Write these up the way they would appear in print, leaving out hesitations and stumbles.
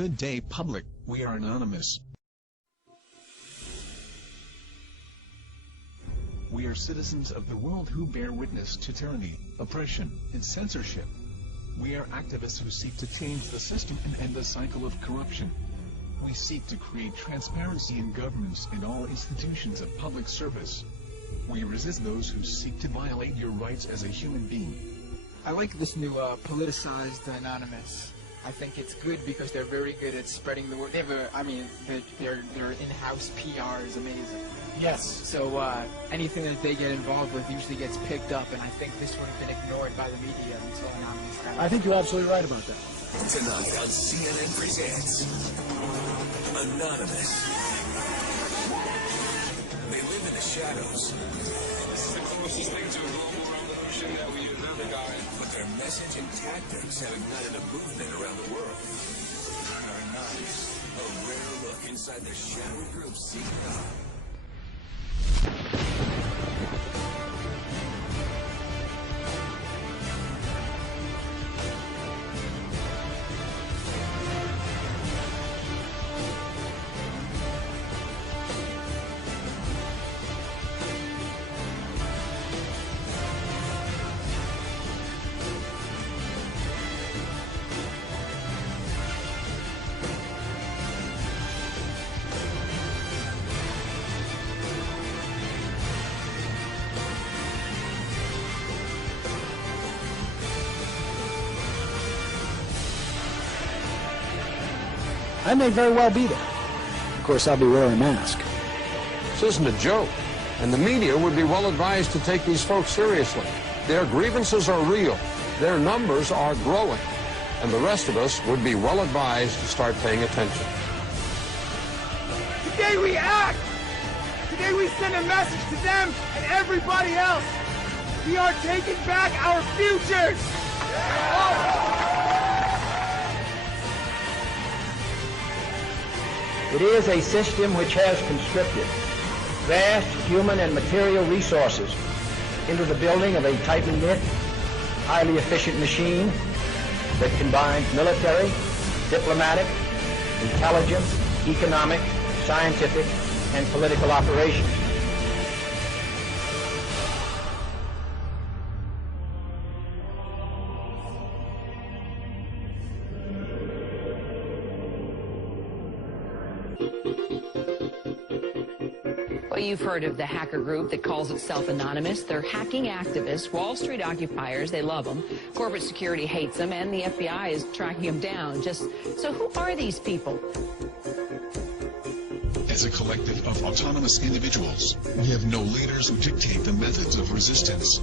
Good day, public. We are anonymous. We are citizens of the world who bear witness to tyranny, oppression, and censorship. We are activists who seek to change the system and end the cycle of corruption. We seek to create transparency in governments and all institutions of public service. We resist those who seek to violate your rights as a human being. I like this new politicized Anonymous. I think it's good because they're very good at spreading the word. They have their in-house PR is amazing. Yes. So anything that they get involved with usually gets picked up, and I think this would have been ignored by the media until Anonymous got it. I think you're absolutely right about that. Tonight on CNN Presents Anonymous. They live in the shadows. This is the closest thing to a global revolution that we have ever gotten. But their message and tactics have ignited a movement around the world. Anonymous, a rare look inside the shadowy group CNN. I may very well be there. Of course, I'll be wearing a mask. This isn't a joke, and the media would be well advised to take these folks seriously. Their grievances are real, their numbers are growing, and the rest of us would be well advised to start paying attention. Today we act! Today we send a message to them and everybody else! We are taking back our futures! It is a system which has conscripted vast human and material resources into the building of a tightly knit, highly efficient machine that combines military, diplomatic, intelligence, economic, scientific, and political operations. Well, you've heard of the hacker group that calls itself Anonymous. They're hacking activists, Wall Street occupiers. They love them. Corporate security hates them, and the FBI is tracking them down. So who are these people? As a collective of autonomous individuals, we have no leaders who dictate the methods of resistance.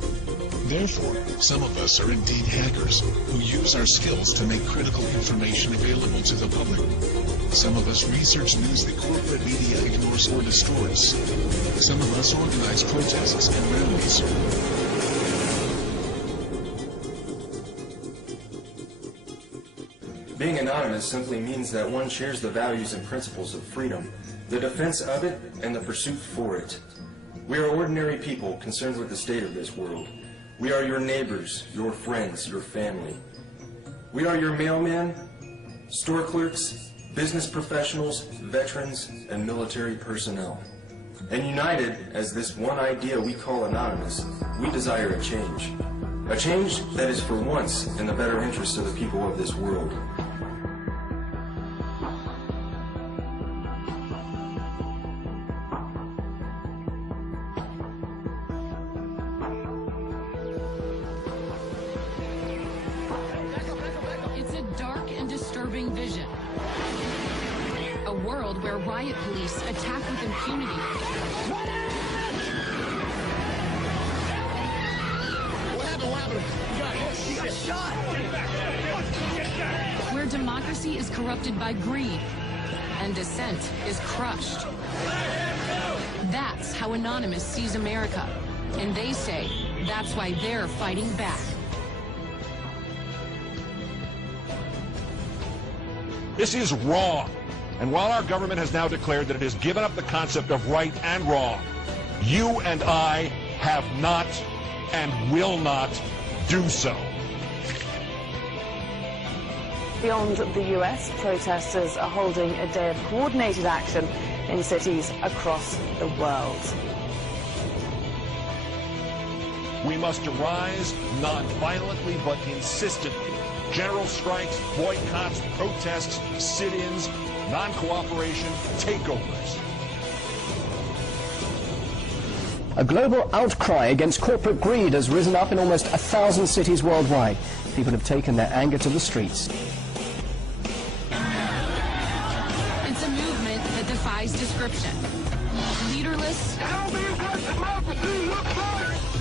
Therefore, some of us are indeed hackers who use our skills to make critical information available to the public. Some of us research news that corporate media ignores or destroys. Some of us organize protests and rallies. Being anonymous simply means that one shares the values and principles of freedom, the defense of it, and the pursuit for it. We are ordinary people concerned with the state of this world. We are your neighbors, your friends, your family. We are your mailmen, store clerks, business professionals, veterans, and military personnel. And united as this one idea we call Anonymous, we desire a change. A change that is for once in the better interest of the people of this world. It's a dark and disturbing vision. A world where riot police attack with impunity. Where democracy is corrupted by greed and dissent is crushed. That's how Anonymous sees America, and they say that's why they're fighting back. This is wrong. And while our government has now declared that it has given up the concept of right and wrong, you and I have not and will not do so. Beyond the US, protesters are holding a day of coordinated action in cities across the world. We must rise non-violently but insistently. General strikes, boycotts, protests, sit-ins, non-cooperation, takeovers. A global outcry against corporate greed has risen up in almost 1,000 cities worldwide. People have taken their anger to the streets. It's a movement that defies description. Leaderless,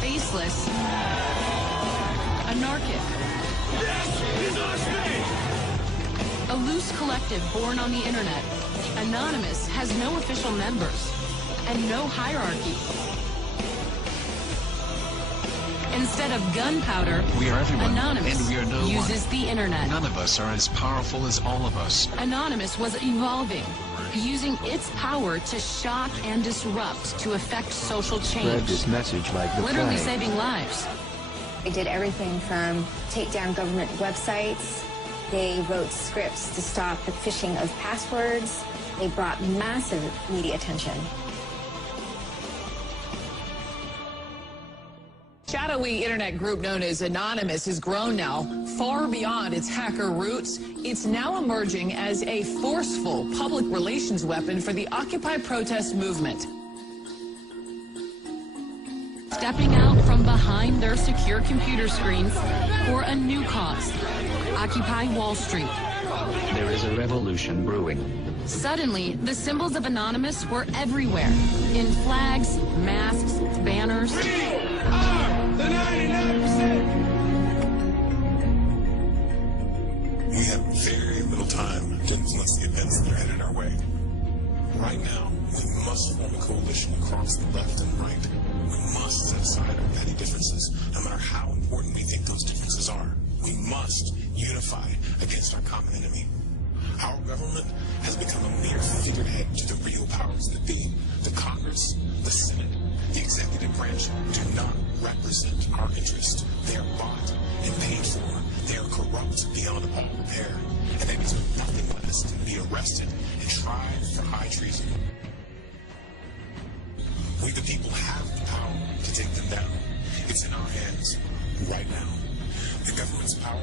faceless, anarchic. This is our state! A loose collective born on the internet. Anonymous has no official members and no hierarchy. Instead of gunpowder, we are everyone, Anonymous and we are no uses one. the internet. None of us are as powerful as all of us. Anonymous was evolving, using its power to shock and disrupt to affect social change. Spread this message like the literally flag. saving lives. They did everything from take down government websites. They wrote scripts to stop the phishing of passwords. They brought massive media attention. Shadowy internet group known as Anonymous has grown now far beyond its hacker roots. It's now emerging as a forceful public relations weapon for the Occupy protest movement. Stepping out from behind their secure computer screens for a new cause, Occupy Wall Street. There is a revolution brewing. Suddenly, the symbols of Anonymous were everywhere, in flags, masks, banners. The 99%! We have very little time to influence the events that are headed our way. Right now, we must form a coalition across the left and right. We must set aside our petty differences, no matter how important we think those differences are. We must unify against our common enemy. Our government has become a mere figurehead to the real powers that be. The Congress, the Senate, the executive branch do not represent our interest. They are bought and paid for. They are corrupt beyond all repair. And they deserve nothing less than to be arrested and tried for high treason. We the people have the power to take them down. It's in our hands right now. The government's power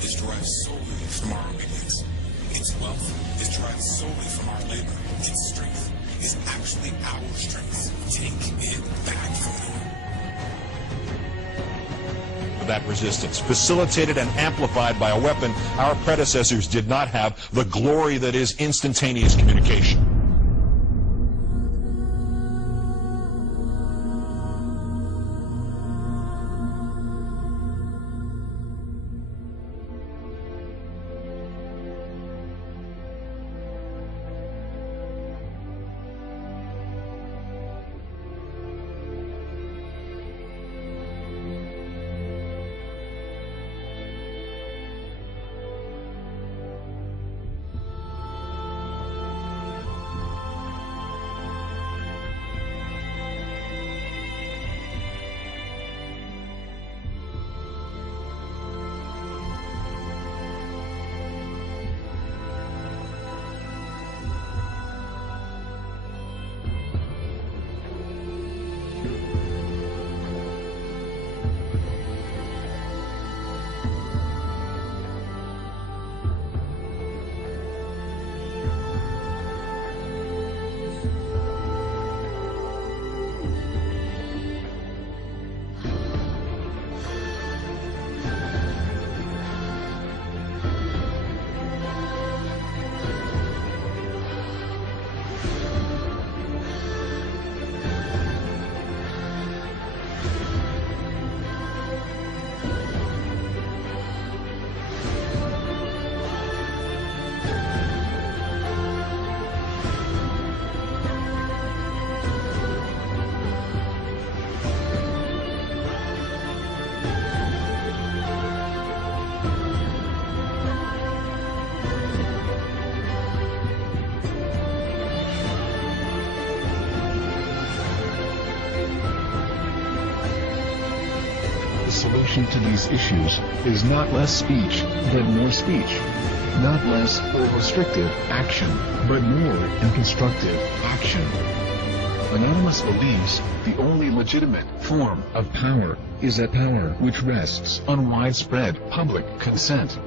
is derived solely from our obedience. Its wealth is derived solely from our labor. Its strength is actually our strength. Take it back from them. That resistance, facilitated and amplified by a weapon our predecessors did not have, the glory that is instantaneous communication. solution to these issues is not less speech, but more speech. Not less or restrictive action, but more and constructive action. Anonymous believes the only legitimate form of power is a power which rests on widespread public consent.